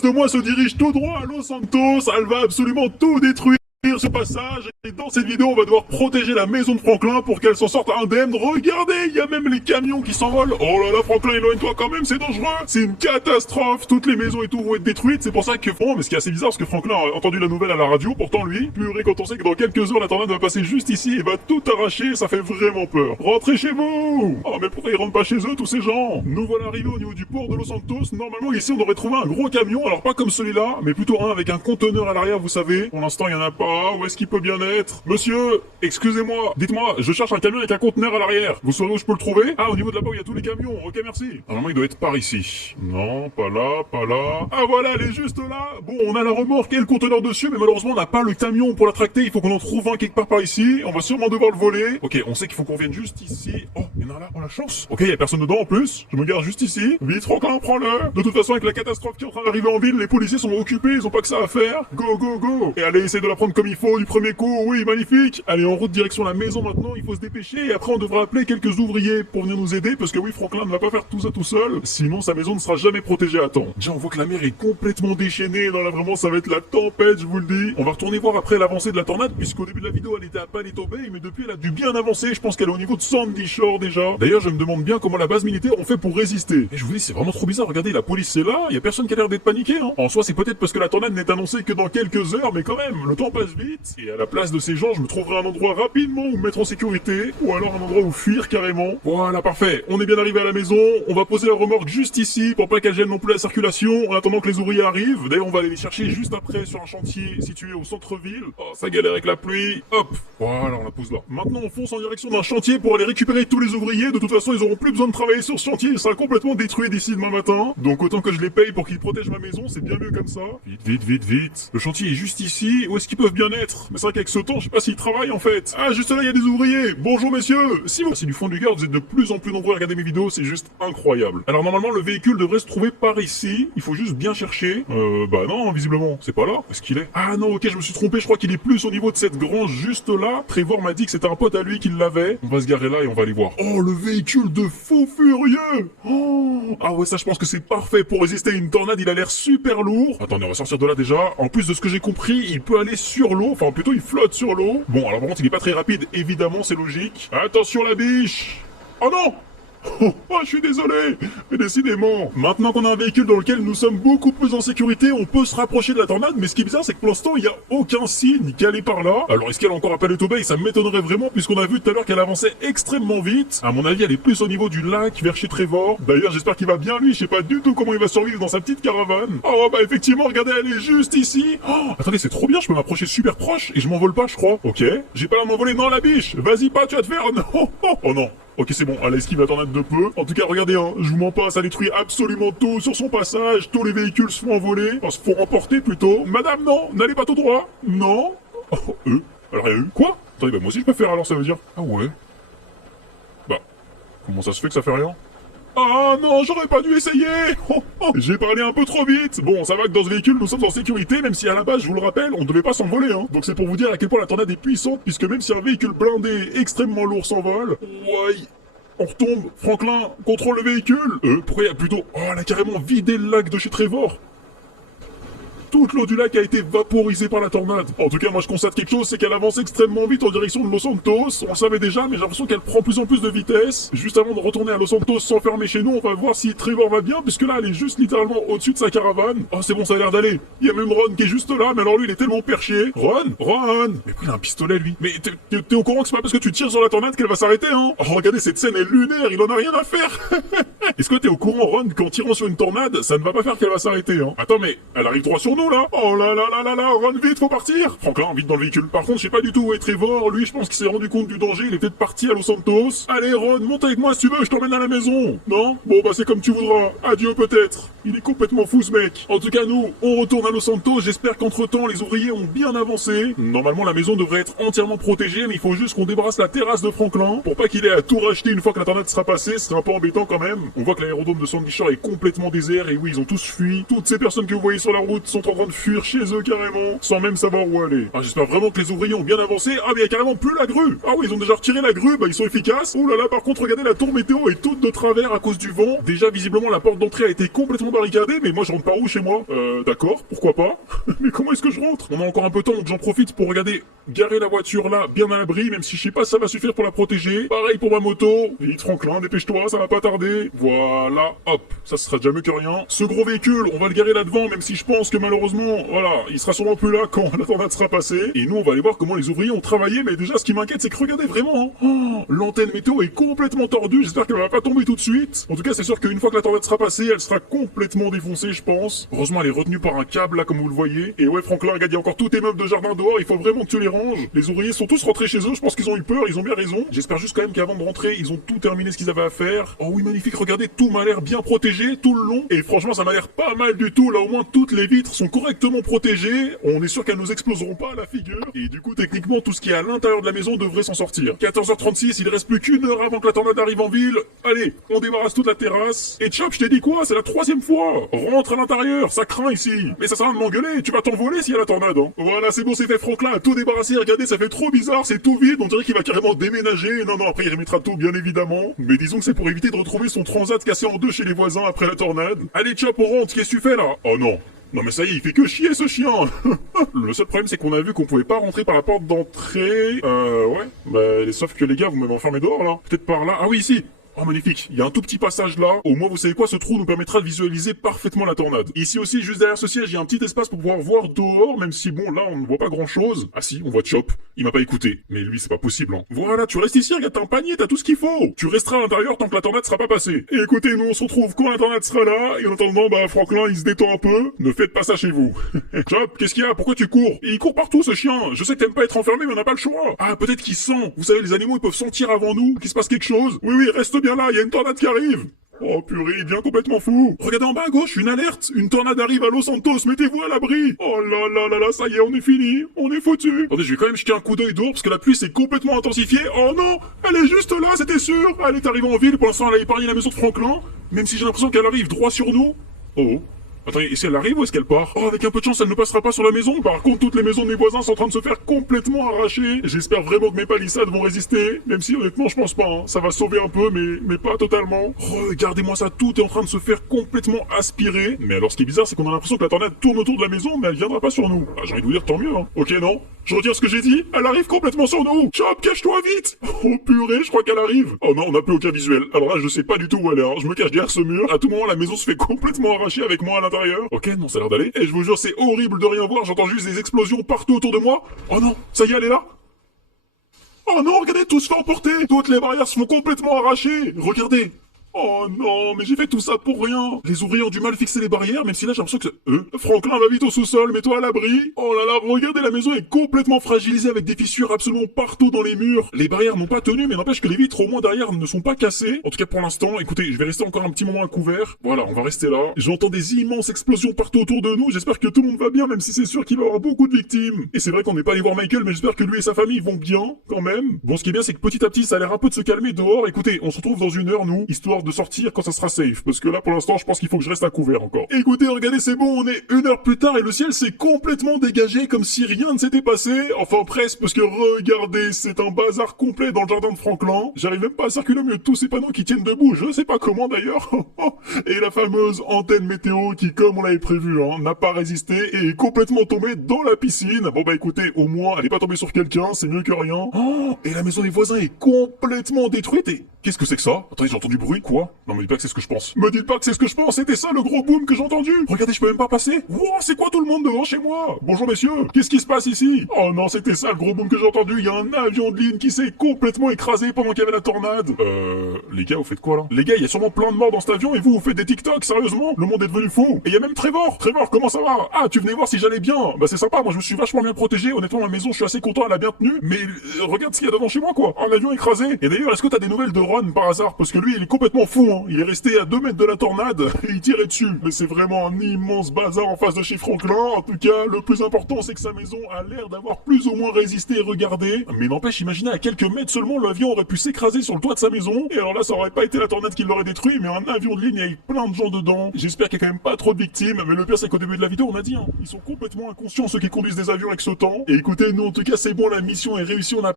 de moi se dirige tout droit à Los Santos. Elle va absolument tout détruire ce passage. Et dans cette vidéo, on va devoir protéger la maison de Franklin pour qu'elle s'en sorte indemne. Regardez, il y a même les camions qui s'envolent. Oh là là, Franklin, éloigne-toi quand même, c'est dangereux. C'est une catastrophe. Toutes les maisons et tout vont être détruites. C'est pour ça que... Bon, mais ce qui est assez bizarre, c'est que Franklin a entendu la nouvelle à la radio. Pourtant, lui, purée, quand on sait que dans quelques heures, la tornade va passer juste ici et va tout arracher, ça fait vraiment peur. Rentrez chez vous. Oh, mais pourquoi ils rentrent pas chez eux, tous ces gens? Nous voilà arrivés au niveau du port de Los Santos. Normalement, ici, on devrait trouver un gros camion. Alors, pas comme celui-là, mais plutôt un avec un conteneur à l'arrière, vous savez. Pour l'instant, il y en a pas. Où est-ce qu'il peut bien être? Monsieur, excusez-moi, dites-moi, je cherche un camion avec un conteneur à l'arrière. Vous saurez où je peux le trouver? Ah, au niveau de là-bas où il y a tous les camions. Ok, merci. Normalement, il doit être par ici. Non, pas là, pas là. Ah voilà, elle est juste là. Bon, on a la remorque et le conteneur dessus, mais malheureusement, on n'a pas le camion pour la tracter. Il faut qu'on en trouve un quelque part par ici. On va sûrement devoir le voler. Ok, on sait qu'il faut qu'on vienne juste ici. Oh, il y en a là, oh la chance. Ok, il y a personne dedans en plus. Je me gare juste ici. Vite, Franklin, prends-le. De toute façon, avec la catastrophe qui est en train d'arriver en ville, les policiers sont occupés, ils ont pas que ça à faire. Go, go, go. Et allez, essayer de la prendre comme il faut du premier coup. Oui, magnifique. Allez, en route direction la maison maintenant, il faut se dépêcher et après on devra appeler quelques ouvriers pour venir nous aider parce que oui, Franklin ne va pas faire tout ça tout seul, sinon sa maison ne sera jamais protégée à temps. Déjà, on voit que la mer est complètement déchaînée, là vraiment ça va être la tempête, je vous le dis. On va retourner voir après l'avancée de la tornade puisqu'au début de la vidéo elle était à Paleto Bay, mais depuis elle a dû bien avancer, je pense qu'elle est au niveau de Sandy Shore déjà. D'ailleurs, je me demande bien comment la base militaire ont fait pour résister. Et je vous dis, c'est vraiment trop bizarre, regardez, la police c'est là, il y a personne qui a l'air d'être paniqué, hein. En soi, c'est peut-être parce que la tornade n'est annoncée que dans quelques heures, mais quand même, le temps passe vite, et à la place de ces gens, je me trouverai un endroit rapidement où me mettre en sécurité, ou alors un endroit où fuir carrément. Voilà, parfait. On est bien arrivé à la maison, on va poser la remorque juste ici, pour pas qu'elle gêne non plus la circulation, en attendant que les ouvriers arrivent. D'ailleurs, on va aller les chercher juste après sur un chantier situé au centre-ville. Oh, ça galère avec la pluie. Hop, voilà, on la pose là. Maintenant, on fonce en direction d'un chantier pour aller récupérer tous les ouvriers. De toute façon, ils auront plus besoin de travailler sur ce chantier, il sera complètement détruit d'ici demain matin. Donc autant que je les paye pour qu'ils protègent ma maison, c'est bien mieux comme ça. Vite, vite, vite, vite. Le chantier est juste ici, où est-ce qu'ils peuvent bien être? Mais c'est vrai qu'avec ce temps, je sais pas s'ils travaillent en fait. Ah, juste là, il y a des ouvriers. Bonjour messieurs. Si vous, c'est du fond du cœur, vous êtes de plus en plus nombreux à regarder mes vidéos, c'est juste incroyable. Alors normalement, le véhicule devrait se trouver par ici. Il faut juste bien chercher. Bah non, visiblement, c'est pas là. Est-ce qu'il est? Ah non, ok, je me suis trompé. Je crois qu'il est plus au niveau de cette grange juste là. Trevor m'a dit que c'était un pote à lui qui l'avait. On va se garer là et on va aller voir. Oh, le véhicule de fou furieux. Oh, ah ouais, ça, je pense que c'est parfait pour résister à une tornade. Il a l'air super lourd. Attendez, on va sortir de là déjà. En plus de ce que j'ai compris, il peut aller sur l'eau. Enfin, plutôt, il flotte sur l'eau. Bon, alors par contre, il est pas très rapide. Évidemment, c'est logique. Attention la biche. Oh non. Oh, je suis désolé, mais décidément, maintenant qu'on a un véhicule dans lequel nous sommes beaucoup plus en sécurité, on peut se rapprocher de la tornade, mais ce qui est bizarre, c'est que pour l'instant, il n'y a aucun signe qu'elle est par là. Alors, est-ce qu'elle a encore à Paleto Bay? Ça m'étonnerait vraiment, puisqu'on a vu tout à l'heure qu'elle avançait extrêmement vite. À mon avis, elle est plus au niveau du lac, vers chez Trevor. D'ailleurs, j'espère qu'il va bien, lui, je sais pas du tout comment il va survivre dans sa petite caravane. Oh, bah effectivement, regardez, elle est juste ici. Oh, attendez, c'est trop bien, je peux m'approcher super proche, et je m'envole pas, je crois. Ok, j'ai pas l'air de m'envoler, non, la biche. Vas-y pas, tu vas te faire, non. Oh non. Ok, c'est bon, elle esquive la tornade de peu. En tout cas, regardez, hein, je vous mens pas, ça détruit absolument tout sur son passage. Tous les véhicules se font envoler. Enfin, se font emporter plutôt. Madame, non, n'allez pas tout droit. Non. Oh, alors, il y a eu quoi? Attendez, bah moi aussi je peux faire alors, ça veut dire. Ah ouais. Bah, comment ça se fait que ça fait rien? Ah non, j'aurais pas dû essayer. Oh, oh. J'ai parlé un peu trop vite. Bon, ça va que dans ce véhicule, nous sommes en sécurité, même si à la base, je vous le rappelle, on ne devait pas s'envoler, hein. Donc c'est pour vous dire à quel point la tornade est puissante, puisque même si un véhicule blindé extrêmement lourd s'envole, ouais, on retombe. Franklin, contrôle le véhicule. Pourquoi il y a plutôt... Oh, elle a carrément vidé le lac de chez Trevor. Toute l'eau du lac a été vaporisée par la tornade. En tout cas, moi je constate quelque chose, c'est qu'elle avance extrêmement vite en direction de Los Santos. On le savait déjà, mais j'ai l'impression qu'elle prend plus en plus de vitesse. Juste avant de retourner à Los Santos s'enfermer chez nous, on va voir si Trevor va bien, puisque là, elle est juste littéralement au-dessus de sa caravane. Oh, c'est bon, ça a l'air d'aller. Il y a même Ron qui est juste là, mais alors lui, il est tellement perché. Ron. Mais pourquoi il a un pistolet, lui? Mais t'es au courant que c'est pas parce que tu tires sur la tornade qu'elle va s'arrêter, hein? Oh, regardez, cette scène est lunaire, il en a rien à faire. Est-ce que t'es au courant, Ron, qu'en tirant sur une tornade, ça ne va pas faire qu'elle va s'arrêter, hein? Attends, mais elle arrive droit sur nous, là. Oh là là là là là, Ron, vite, faut partir. Franklin, vite dans le véhicule. Par contre, je sais pas du tout où est Trevor. Lui, je pense qu'il s'est rendu compte du danger. Il est peut-être parti à Los Santos. Allez, Ron, monte avec moi si tu veux, je t'emmène à la maison. Non? Bon, bah c'est comme tu voudras. Adieu peut-être. Il est complètement fou, ce mec. En tout cas, nous, on retourne à Los Santos. J'espère qu'entre-temps, les ouvriers ont bien avancé. Normalement, la maison devrait être entièrement protégée, mais il faut juste qu'on débarrasse la terrasse de Franklin pour pas qu'il ait à tout racheter une fois que la tornade sera passée. Ce serait un peu embêtant quand même. On voit que l'aérodrome de Sandy Shore est complètement désert et oui, ils ont tous fui. Toutes ces personnes que vous voyez sur la route sont en train de fuir chez eux carrément, sans même savoir où aller. Ah, j'espère vraiment que les ouvriers ont bien avancé. Ah, mais il y a carrément plus la grue. Ah oui, ils ont déjà retiré la grue, bah ils sont efficaces. Oh là là, par contre, regardez, la tour météo est toute de travers à cause du vent. Déjà, visiblement, la porte d'entrée a été complètement barricadé, mais moi je rentre par où chez moi? D'accord, pourquoi pas. Mais comment est-ce que je rentre? On a encore un peu de temps, donc j'en profite pour regarder, garer la voiture là, bien à l'abri, même si je sais pas si ça va suffire pour la protéger. Pareil pour ma moto. Vite Franklin, dépêche-toi, ça va pas tarder. Voilà, hop, ça sera déjà mieux que rien. Ce gros véhicule, on va le garer là devant, même si je pense que malheureusement, voilà, il sera sûrement plus là quand la tornade sera passée. Et nous, on va aller voir comment les ouvriers ont travaillé, mais déjà, ce qui m'inquiète, c'est que regardez vraiment, hein, l'antenne météo est complètement tordue, j'espère qu'elle va pas tomber tout de suite. En tout cas, c'est sûr qu'une fois que la tornade sera passée, elle sera complètement défoncée, je pense. Heureusement, elle est retenue par un câble, là, comme vous le voyez. Et ouais, Franklin, regarde, il y a encore tous tes meubles de jardin dehors, il faut vraiment que tu les ranges. Les ouvriers sont tous rentrés chez eux, je pense qu'ils ont eu peur, ils ont bien raison. J'espère juste quand même qu'avant de rentrer, ils ont tout terminé ce qu'ils avaient à faire. Oh oui, magnifique, regardez, tout m'a l'air bien protégé, tout le long. Et franchement, ça m'a l'air pas mal du tout, là, au moins, toutes les vitres sont correctement protégées. On est sûr qu'elles nous exploseront pas à la figure. Et du coup, techniquement, tout ce qui est à l'intérieur de la maison devrait s'en sortir. 14h36, il reste plus qu'une heure avant que la tornade arrive en ville. Allez, on débarrasse toute la terrasse. Et Chop, je t'ai dit quoi? C'est la 3e fois. Rentre à l'intérieur, ça craint ici. Mais ça sert à rien de m'engueuler, tu vas t'envoler s'il y a la tornade, hein. Voilà, c'est bon, c'est fait, Franklin a tout débarrassé. Regardez, ça fait trop bizarre, c'est tout vide. On dirait qu'il va carrément déménager. Non, après, il remettra tout, bien évidemment. Mais disons que c'est pour éviter de retrouver son transat cassé en deux chez les voisins après la tornade. Allez, Chop, on rentre, qu'est-ce que tu fais là? Oh non. Non mais ça y est, il fait que chier ce chien. Le seul problème c'est qu'on a vu qu'on pouvait pas rentrer par la porte d'entrée. Ouais. Bah sauf que les gars, vous m'avez enfermé dehors là. Peut-être par là. Ah oui, ici. Oh magnifique, il y a un tout petit passage là. Au moins vous savez quoi, ce trou nous permettra de visualiser parfaitement la tornade. Ici aussi, juste derrière ce siège, il y a un petit espace pour pouvoir voir dehors, même si bon là on ne voit pas grand chose. Ah si, on voit Chop. Il m'a pas écouté. Mais lui c'est pas possible, hein. Voilà, tu restes ici, regarde, t'as un panier, t'as tout ce qu'il faut. Tu resteras à l'intérieur tant que la tornade sera pas passée. Et écoutez, nous on se retrouve quand la tornade sera là, et en attendant, bah Franklin il se détend un peu. Ne faites pas ça chez vous. Chop, qu'est-ce qu'il y a? Pourquoi tu cours? Il court partout ce chien. Je sais que t'aimes pas être enfermé, mais on n'a pas le choix. Ah, peut-être qu'il sent. Vous savez, les animaux ils peuvent sentir avant nous qu'il se passe quelque chose. Oui, reste bien là, il y a une tornade qui arrive. Oh purée, il devient complètement fou. Regardez en bas à gauche, une alerte. Une tornade arrive à Los Santos, mettez-vous à l'abri. Oh là, ça y est, on est fini. On est foutu. Attendez, je vais quand même jeter un coup d'œil dehors parce que la pluie s'est complètement intensifiée. Oh non, elle est juste là, c'était sûr. Elle est arrivée en ville, pour l'instant elle a épargné la maison de Franklin. Même si j'ai l'impression qu'elle arrive droit sur nous. Oh. Attendez, et si elle arrive ou est-ce qu'elle part? Oh, avec un peu de chance, elle ne passera pas sur la maison. Par contre, toutes les maisons de mes voisins sont en train de se faire complètement arracher. J'espère vraiment que mes palissades vont résister. Même si, honnêtement, je pense pas, hein. Ça va sauver un peu, mais pas totalement. Regardez-moi ça, tout est en train de se faire complètement aspirer. Mais alors, ce qui est bizarre, c'est qu'on a l'impression que la tornade tourne autour de la maison, mais elle viendra pas sur nous. Ah, j'ai envie de vous dire, tant mieux, hein. Ok, non? Je retire ce que j'ai dit. Elle arrive complètement sur nous. Chop, cache-toi vite. Oh purée, je crois qu'elle arrive. Oh non, on n'a plus aucun visuel. Alors là, je sais pas du tout où elle est, hein. Je me cache derrière ce mur. À tout moment, la maison se fait complètement arracher avec moi à l'intérieur. Ok, non, ça a l'air d'aller. Et je vous jure, c'est horrible de rien voir. J'entends juste des explosions partout autour de moi. Oh non, ça y est, elle est là. Oh non, regardez, tout se fait emporter. Toutes les barrières se font complètement arracher. Regardez. Oh non, mais j'ai fait tout ça pour rien. Les ouvriers ont du mal à fixer les barrières, même si là j'ai l'impression que... Franklin va vite au sous-sol, mets-toi à l'abri. Oh là là, regardez, la maison est complètement fragilisée avec des fissures absolument partout dans les murs. Les barrières n'ont pas tenu, mais n'empêche que les vitres au moins derrière ne sont pas cassées. En tout cas pour l'instant, écoutez, je vais rester encore un petit moment à couvert. Voilà, on va rester là. J'entends des immenses explosions partout autour de nous. J'espère que tout le monde va bien, même si c'est sûr qu'il va y avoir beaucoup de victimes. Et c'est vrai qu'on n'est pas allé voir Michael, mais j'espère que lui et sa famille vont bien, quand même. Bon, ce qui est bien, c'est que petit à petit, ça a l'air un peu de se calmer dehors. Écoutez, on se retrouve dans une heure, nous, histoire de sortir quand ça sera safe, parce que là pour l'instant je pense qu'il faut que je reste à couvert encore. Écoutez, regardez, c'est bon, on est une heure plus tard et le ciel s'est complètement dégagé comme si rien ne s'était passé, enfin presque, parce que regardez, c'est un bazar complet dans le jardin de Franklin. J'arrive même pas à circuler au milieu de tous ces panneaux qui tiennent debout, je sais pas comment d'ailleurs. Et la fameuse antenne météo qui, comme on l'avait prévu, hein, n'a pas résisté et est complètement tombée dans la piscine. Bon bah écoutez, au moins elle est pas tombée sur quelqu'un, c'est mieux que rien. Oh, et la maison des voisins est complètement détruite et... Qu'est-ce que c'est que ça? Attendez, j'ai entendu du bruit, quoi? Non, me dites pas que c'est ce que je pense. Me dites pas que c'est ce que je pense, c'était ça le gros boom que j'ai entendu. Regardez, je peux même pas passer. Wow, c'est quoi tout le monde devant chez moi? Bonjour messieurs, qu'est-ce qui se passe ici? Oh non, c'était ça le gros boom que j'ai entendu. Il y a un avion de ligne qui s'est complètement écrasé pendant qu'il y avait la tornade. Les gars, vous faites quoi là? Les gars, il y a sûrement plein de morts dans cet avion et vous faites des TikTok, sérieusement? Le monde est devenu fou. Et il y a même Trevor. Trevor, comment ça va? Ah, tu venais voir si j'allais bien. Bah c'est sympa, moi je me suis vachement bien protégé. Honnêtement, ma maison, je suis assez content, elle a bien tenu. Mais regarde ce qu'il y a devant chez moi, quoi. Un avion écrasé. Et d'ailleurs, est-ce que t'as des nouvelles de Ron par hasard? Parce que lui, il est complètement fou, hein. Il est resté à 2 mètres de la tornade et il tirait dessus. Mais c'est vraiment un immense bazar en face de chez Franklin. En tout cas, le plus important, c'est que sa maison a l'air d'avoir plus ou moins résisté et regardé. Mais n'empêche, imaginez à quelques mètres seulement, l'avion aurait pu s'écraser sur le toit de sa maison. Et alors là, ça aurait pas été la tornade qui l'aurait détruit, mais un avion de ligne avec plein de gens dedans. J'espère qu'il y a quand même pas trop de victimes. Mais le pire, c'est qu'au début de la vidéo, on a dit, hein, ils sont complètement inconscients, ceux qui conduisent des avions avec ce temps. Et écoutez, nous, en tout cas, c'est bon, la mission est réussie. On a